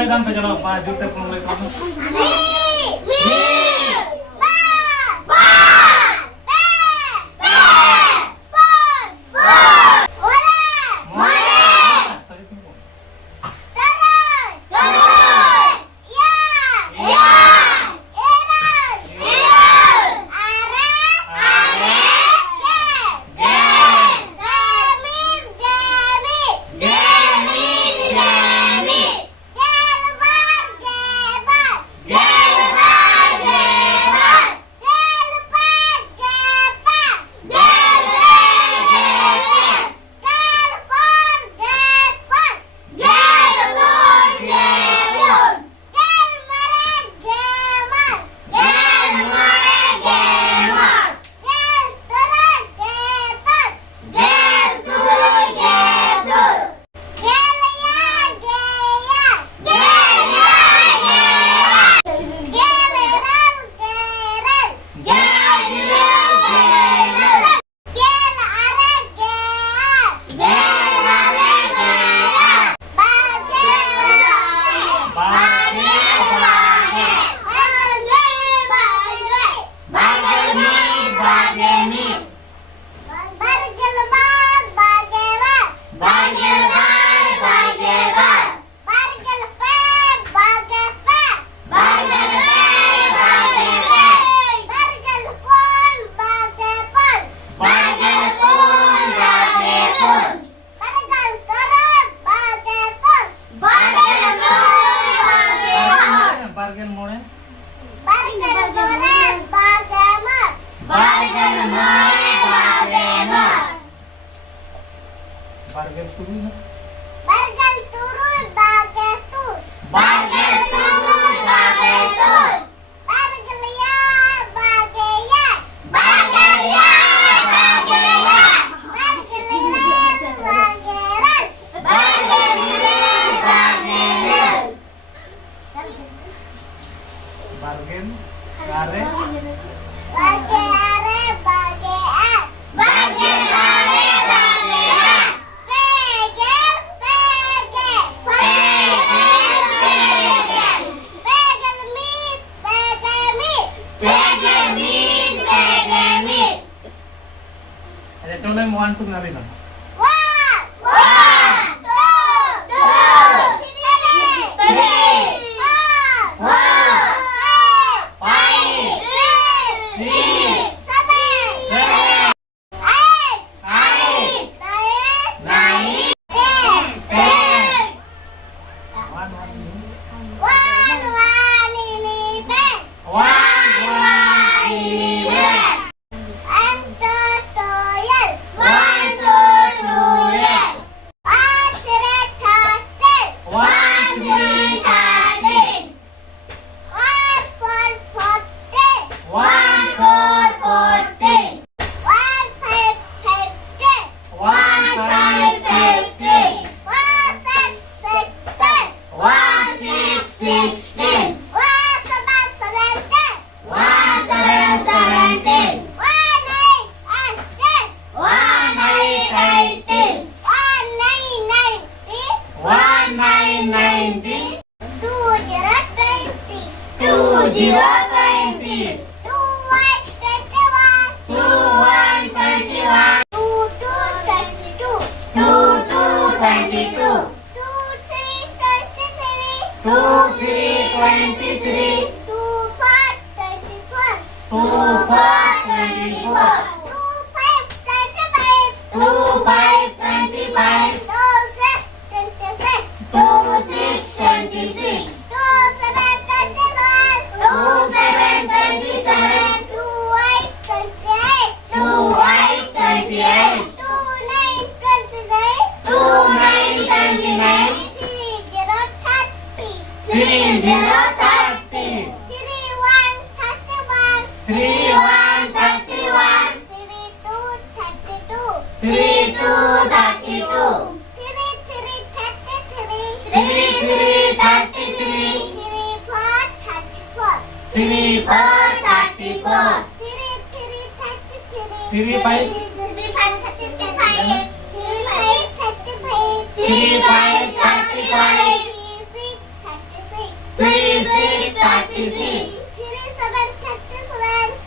lay dam pe jalo pa jute pun lay kamu.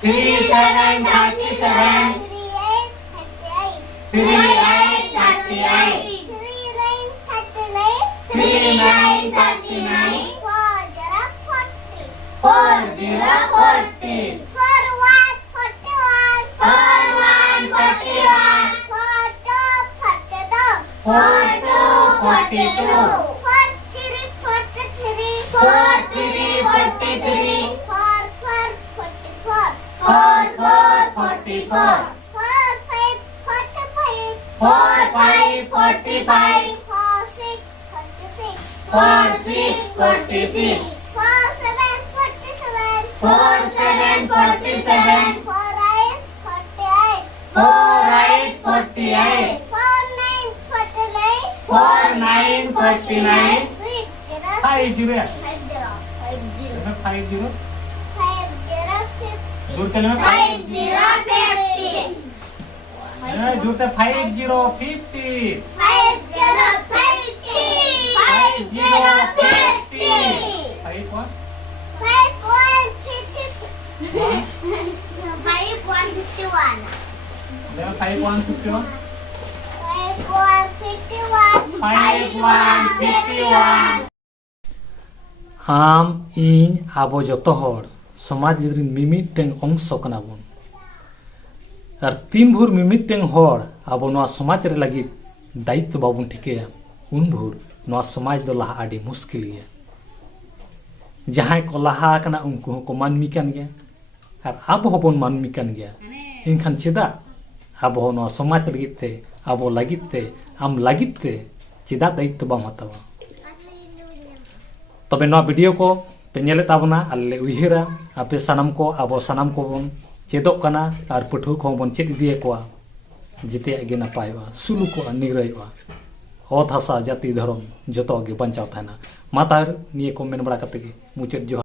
3 7 37. 3 8 38. 3 9 39. 4 0 40. 4 1 41. 4 2 42. 4 3 43. 4 3 43. 4 4 44. 4 5 45. 4 6 46. 4 7 47. 4 8 48. 4 9 49. 50 है 50 दूर चले में 50 दूर से 50 50 आम इन आबो जतो हर समाज रिन मिमिटें अंश कना बन और तीन भूर मिमिटें हर आबो नवा समाज रे लगी दायित्व बाबन ठिकेया उन भूर नवा समाज दो लहा आडी मुश्किल गया जहां को लहा कना उनको को मानमी कान गया और अब होबन मानमी कान गया इनखान चेदा आबो नवा समाज लगित ते आबो लगित ते आम लगित ते चेदा दायित्व बाम हतावा तबे नवा वीडियो को पे नेले ताबना आले उहिरा आपे सनम को आबो सनम को बन चेदोक कना और पठु को बन चेद दिए को जिते आगे नपायवा सुलु को निरयवा ओत हासा जाति धर्म जतो आगे बंचाव थाना माता निये को मेन बड़ा कते मुचेद जो